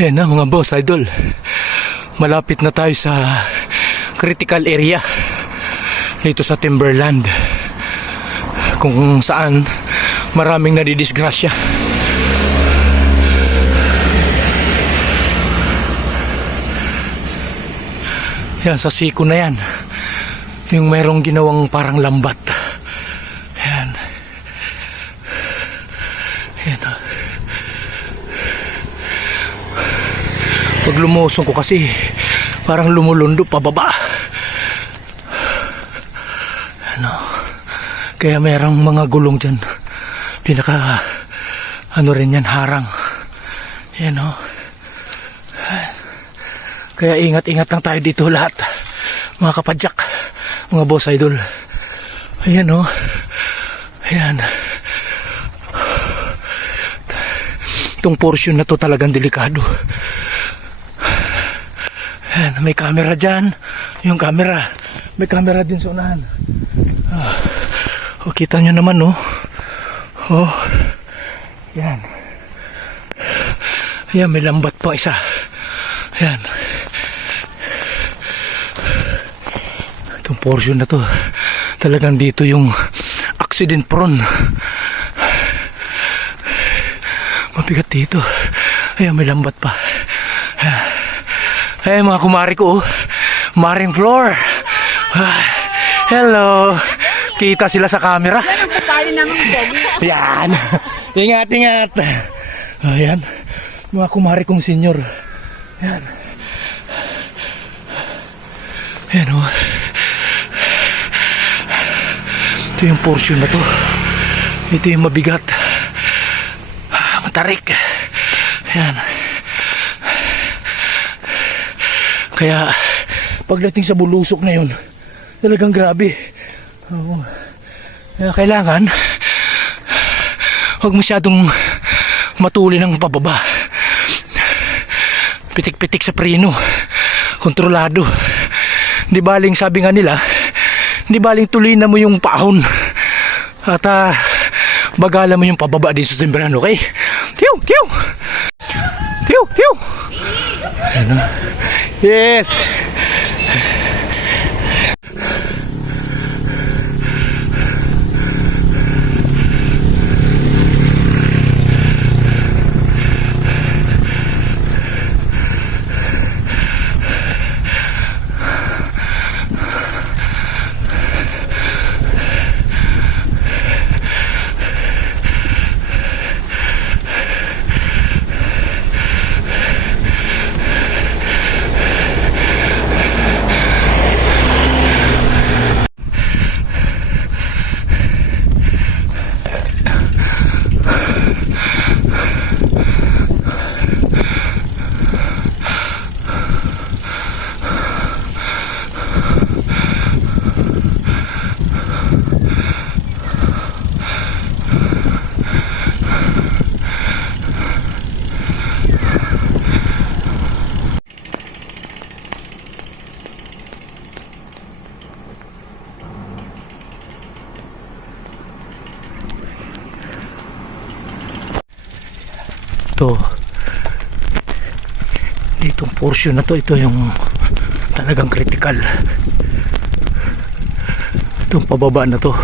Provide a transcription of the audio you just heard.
Ayan na mga boss, idol. Malapit na tayo sa critical area dito sa Timberland, kung saan maraming nadidisgrasya. Yan, sa siko na yan, yung merong ginawang parang lambat. Yan. Yan. Pag lumusong ko kasi parang lumulundo pababa. Ano, kaya merong mga gulong dyan. Pinaka ano rin yan, harang. Yan o. Kaya ingat-ingat lang tayo dito lahat, mga kapadyak, mga boss idol. Ayan o. Ayan. Itong portion na to talagang delikado. Ayan, may camera dyan. Yung camera, may camera din sa unahan. Oh, kita nyo naman, no? Oh, yan. Ayan, may lambat pa isa. Ayan. Itong portion na to, talagang dito yung accident prone. Mabigat dito. Ayan, may lambat pa. Ayan, mga kumari ko, oh. Maring floor. Hello. Kita sila sa camera. Yan. Ingat, ingat. Ayan. Mga kumari kong senior. Ayan. Ayan o. Ito yung portion na to. Ito yung mabigat. Matarik. Ayan. Kaya pagdating sa bulusok na yun, talagang grabe. Oo. Kaya kailangan huwag masyadong matuli ng pababa. Pitik-pitik sa preno, kontrolado. Di baling, sabi nga nila, di baling tuloyin na mo yung paahon at bagala mo yung pababa din sa simbahan, okay? Tiyo, tiyo, tiyo, tiyo. Ano? Yes. Ito, itong portion na to, ito yung talagang critical. Itong pababa na to,